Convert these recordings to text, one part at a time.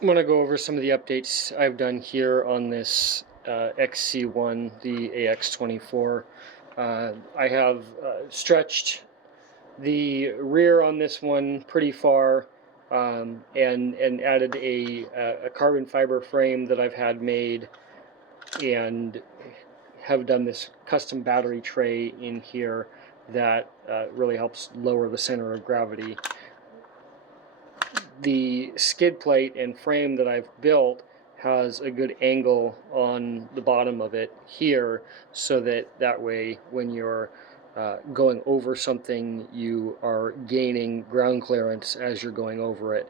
I'm going to go over some of the updates I've done here on this Xc-1, the AX24. I have stretched the rear on this one pretty far, and added a carbon fiber frame that I've had made, and have done this custom battery tray in here that really helps lower the center of gravity. The skid plate and frame that I've built has a good angle on the bottom of it here, so that way when you're going over something, you are gaining ground clearance as you're going over it.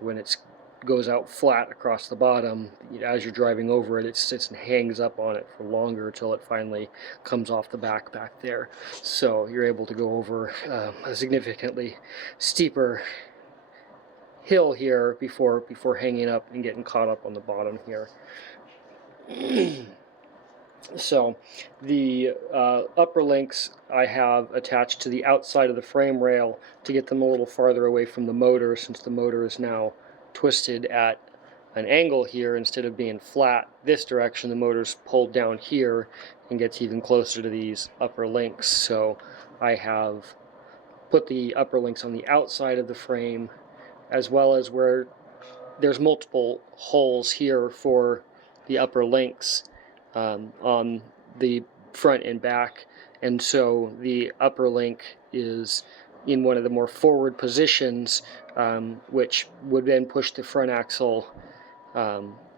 When it goes out flat across the bottom, as you're driving over it, it sits and hangs up on it for longer until it finally comes off the back there. So you're able to go over a significantly steeper hill here before hanging up and getting caught up on the bottom here. So the upper links I have attached to the outside of the frame rail to get them a little farther away from the motor, since the motor is now twisted at an angle here. Instead of being flat this direction, the motor's pulled down here and gets even closer to these upper links. So I have put the upper links on the outside of the frame, as well as where there's multiple holes here for the upper links on the front and back, and so the upper link is in one of the more forward positions, which would then push the front axle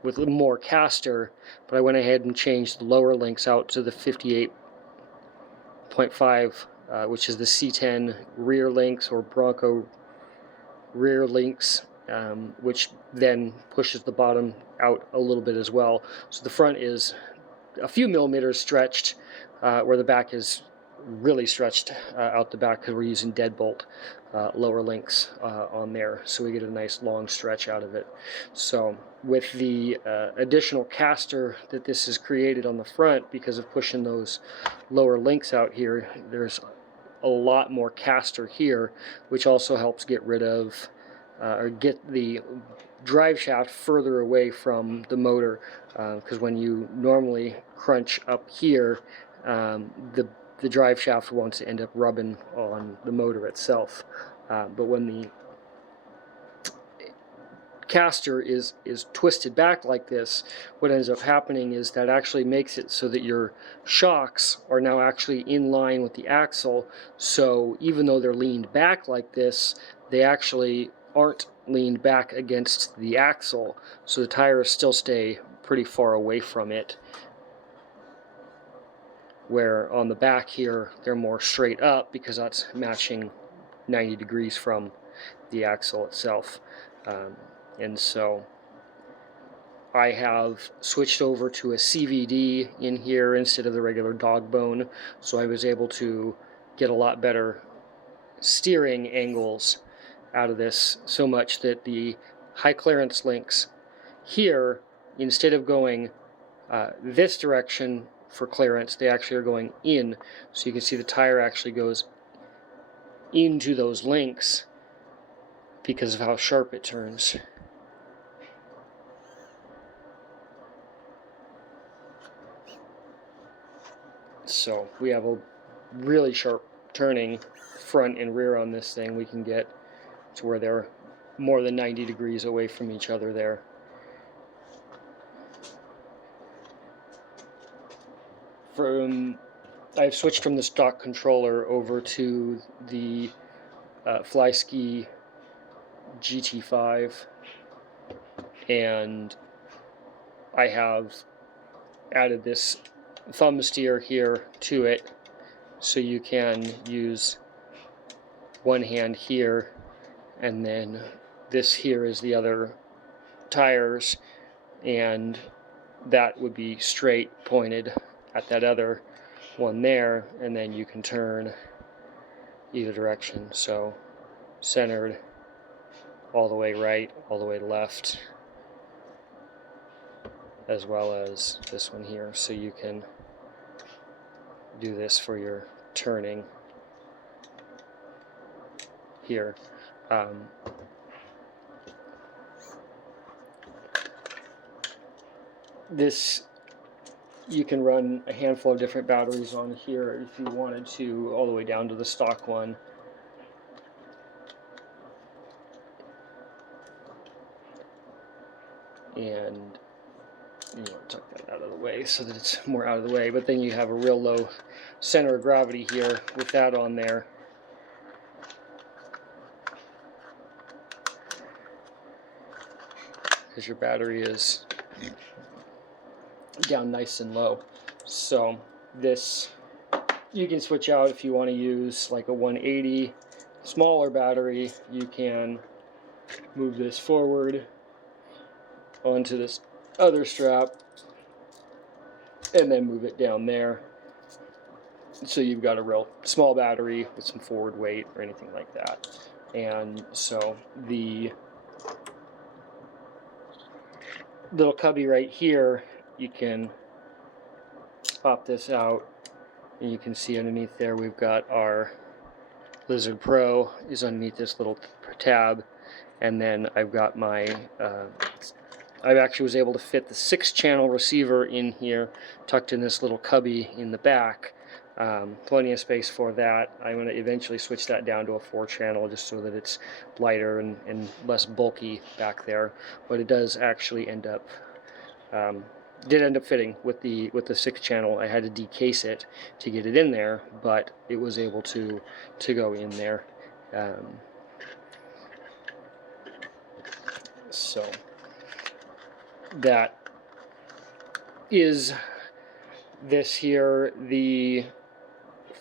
with more caster. But I went ahead and changed the lower links out to the 58.5, which is the C10 rear links, or Bronco rear links, which then pushes the bottom out a little bit as well. So the front is a few millimeters stretched, where the back is really stretched out the back, because we're using deadbolt lower links on there, so we get a nice long stretch out of it. So with the additional caster that this has created on the front, because of pushing those lower links out here, there's a lot more caster here, which also helps get rid of or get the drive shaft further away from the motor, because when you normally crunch up here, the drive shaft wants to end up rubbing on the motor itself. But when the caster is twisted back like this, what ends up happening is that actually makes it so that your shocks are now actually in line with the axle. So even though they're leaned back like this, they actually aren't leaned back against the axle, so the tires still stay pretty far away from it, where on the back here they're more straight up, because that's matching 90 degrees from the axle itself. And so I have switched over to a CVD in here instead of the regular dog bone, so I was able to get a lot better steering angles out of this, so much that the high clearance links here, instead of going this direction for clearance, they actually are going in. So you can see the tire actually goes into those links because of how sharp it turns. So we have a really sharp turning front and rear on this thing. We can get to where they're more than 90 degrees away from each other there. I've switched from the stock controller over to the Flyski GT5, and I have added this thumb steer here to it, so you can use one hand here, and then this here is the other tires, and that would be straight pointed at that other one there, and then you can turn either direction, so centered, all the way right, all the way left, as well as this one here, so you can do this for your turning here. this, you can run a handful of different batteries on here if you wanted to, all the way down to the stock one. And you want to tuck that out of the way so that it's more out of the way, but then you have a real low center of gravity here with that on there. Because your battery is down nice and low. So this, you can switch out if you want to use like a 180 smaller battery. You can move this forward onto this other strap and then move it down there, so you've got a real small battery with some forward weight or anything like that. And so the little cubby right here, you can pop this out and you can see underneath there we've got our Lizard Pro is underneath this little tab, and then I've got my I actually was able to fit the 6-channel receiver in here, tucked in this little cubby in the back. Plenty of space for that. I'm going to eventually switch that down to a 4-channel just so that it's lighter and less bulky back there. But it does actually end up, did end up fitting with the 6-channel. I had to decase it to get it in there, but it was able to go in there. So that is this here. The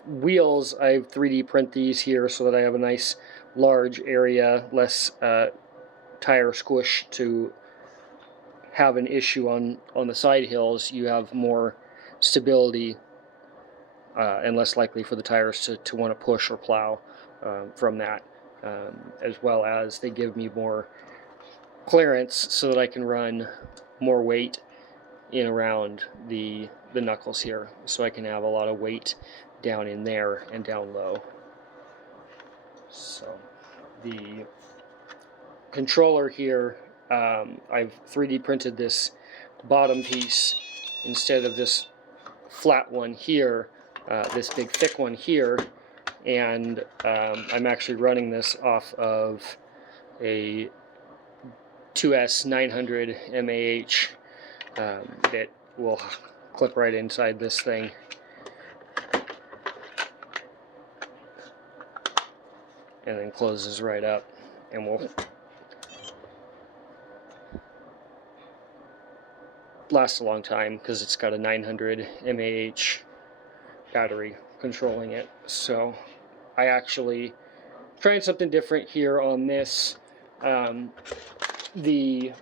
wheels, I 3D print these here so that I have a nice large area, less tire squish to have an issue on the side hills. You have more stability and less likely for the tires to want to push or plow from that, as well as they give me more clearance so that I can run more weight in around the knuckles here, so I can have a lot of weight down in there and down low. So the controller here, I've 3D printed this bottom piece instead of this flat one here, this big thick one here, and I'm actually running this off of a 2S 900 MAH that will clip right inside this thing. And then closes right up, and will last a long time because it's got a 900 MAH battery controlling it. So I actually trying something different here on this. The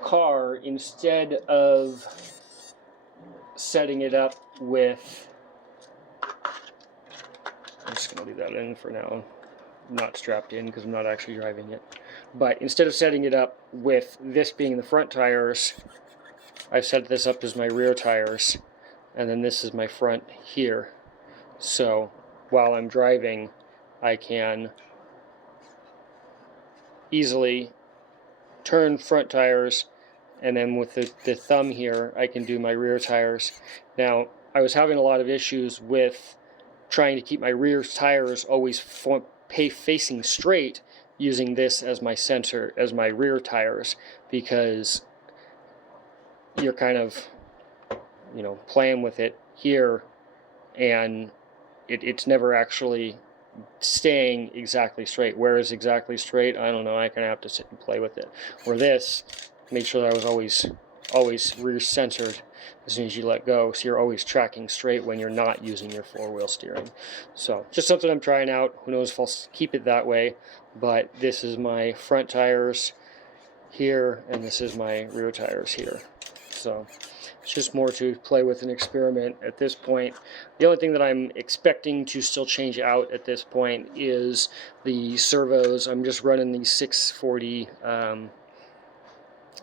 car, instead of setting it up with, I'm just going to leave that in for now, not strapped in because I'm not actually driving it, but instead of setting it up with this being the front tires, I've set this up as my rear tires, and then this is my front here. So while I'm driving, I can easily turn front tires, and then with the thumb here I can do my rear tires. Now I was having a lot of issues with trying to keep my rear tires always facing straight using this as my center, as my rear tires, because you're kind of, you know, playing with it here and it's never actually staying exactly straight. Where is exactly straight? I don't know. I kind of have to sit and play with it. Or this, made sure that I was always rear centered as soon as you let go, so you're always tracking straight when you're not using your 4-wheel steering. So just something I'm trying out. Who knows if I'll keep it that way, but this is my front tires here and this is my rear tires here. So it's just more to play with and experiment at this point. The only thing that I'm expecting to still change out at this point is the servos. I'm just running the 640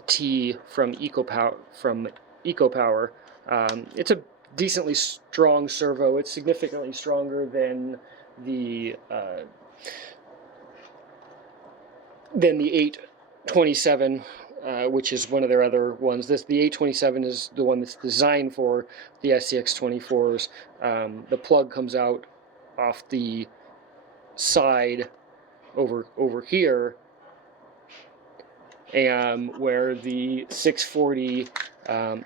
T from EcoPower. It's a decently strong servo. It's significantly stronger than the than the 827, which is one of their other ones. The 827 is the one that's designed for the SCX24s. The plug comes out off the side over here, and where the 640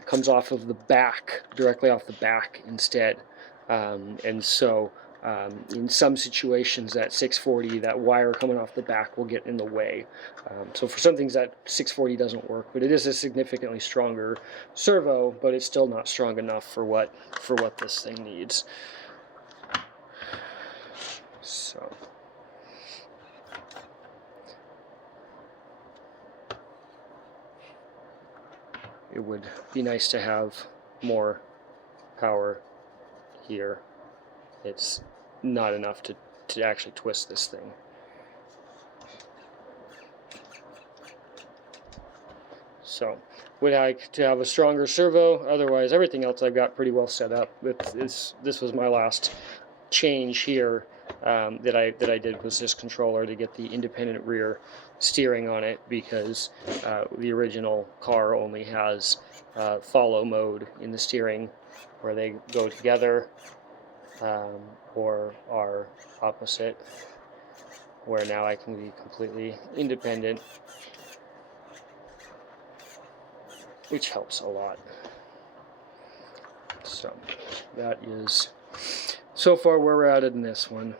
comes off of the back, directly off the back instead. And so in some situations, that 640, that wire coming off the back will get in the way. So for some things, that 640 doesn't work, but it is a significantly stronger servo, but it's still not strong enough for what this thing needs. So it would be nice to have more power here. It's not enough to actually twist this thing. So would like to have a stronger servo. Otherwise, everything else I've got pretty well set up. This was my last change here that I did, was this controller to get the independent rear steering on it, because the original car only has follow mode in the steering, where they go together or are opposite, where now I can be completely independent, which helps a lot. So that is so far where we're at in this one.